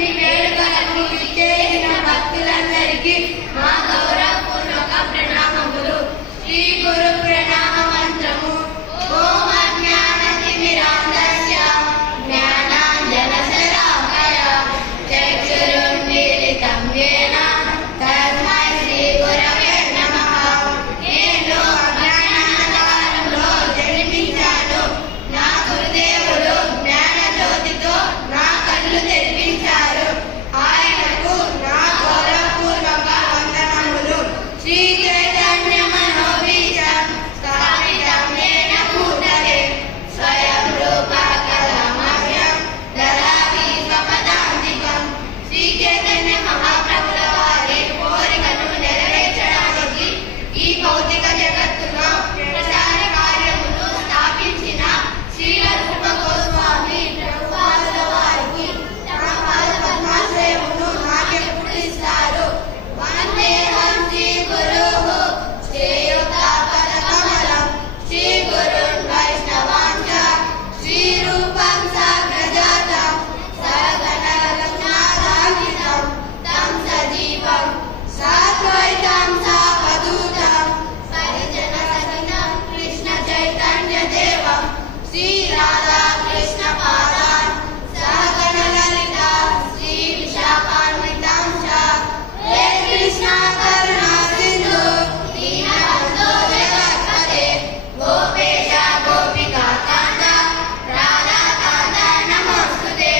శ్రీ వేడుకలకు విచ్చేసిన భక్తులందరికీ మా గౌరవపూర్వక ప్రణామములు. శ్రీ గురు ప్రణామ మంత్రము. ఓం అజ్ఞానతిమిరాంధస్య జ్ఞానాంజనశలాకయ చక్షురున్మీలితం యేన తస్మై శ్రీ గురవే నమః. నేను అజ్ఞానాంధకారంలో జన్మించాను. నా గురుదేవులు జ్ఞానజ్యోతితో నా కళ్ళు తెరిపించారు. ఆయనకు నా గౌరవపూర్వక వందనములు. శ్రీ చైతన్య మనోబీజం స్థాపితం యేన భూతలే స్వయం రూప కళామహ్యం దదామి స్వపదాంతికం. శ్రీ చైతన్య మహాప్రభుల వారి కోరికను నెరవేర్చడానికి ఈ భౌతిక జగత్తులో ప్రచార కార్యమును స్థాపించిన శ్రీల రూప గోస్వామి ప్రభుపాదుల వారికి తమ పాద పద్మాశ్రయమును నాకెప్పుడు ఇస్తారు. వందేహం శ్రీ గురుః శ్రేయోదాపదకమలం శ్రీ గురున్ వైష్ణవాంచ శ్రీ రూపం సాగ్రజాతం సగణరత్నాదాన్వితం తం సజీవం సాద్వైతం సావధూతం పరిజన సహితం కృష్ణ చైతన్య దేవం శ్రీ రాధా కృష్ణ పాదాన్ సగణ లలిత శ్రీ విశాఖాన్వితం చ హే కృష్ణ కరుణా సింధు దీనబంధో జగత్పతే గోపేశ గోపికా కాంత రాధా కాంత నమోస్తుతే.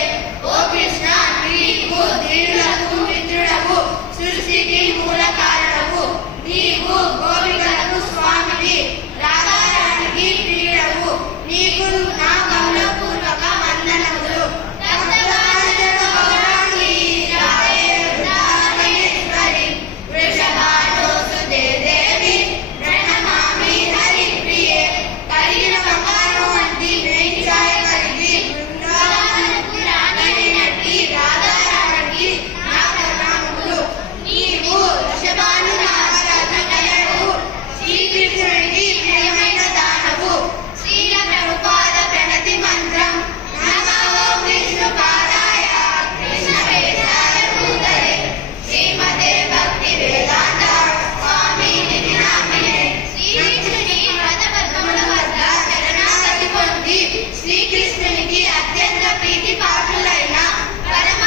ఓ కృష్ణ, నీవు దీనులకు మిత్రుడవు, సృష్టికి మూల కారణము. నీవు గోపికలకు స్వామివి, రాధారానికి ప్రియుడవు. నీకు నా గౌరవపూర్వక వందనములు. గౌరాంగి రాధే వృందావనేశ్వరి వృషభానుసుతే దేవి ప్రణమామి హరిప్రియే. కరిగిన బంగారం వంటి మేనిచాయ కలిగి బృందావనపు రాణినట్టి రాధారానికి నా ప్రణామములు. నీవు వృషభానురాగరత్నకలవు, శ్రీకృష్ణునికి ప్రియమైన దానవు. శ్రీల ప్రభుపాద ప్రణతి మంత్రం. నమో విష్ణుపాదాయ కృష్ణవేషాయ భూతలే శ్రీమతే భక్తి వేదాంత స్వామి నిధి నామినే. శ్రీకృష్ణుని వ్రతపద్మముల వద్ద శరణాగతి పొంది శ్రీకృష్ణునికి అత్యంత ప్రీతి పాత్రులైన పరమ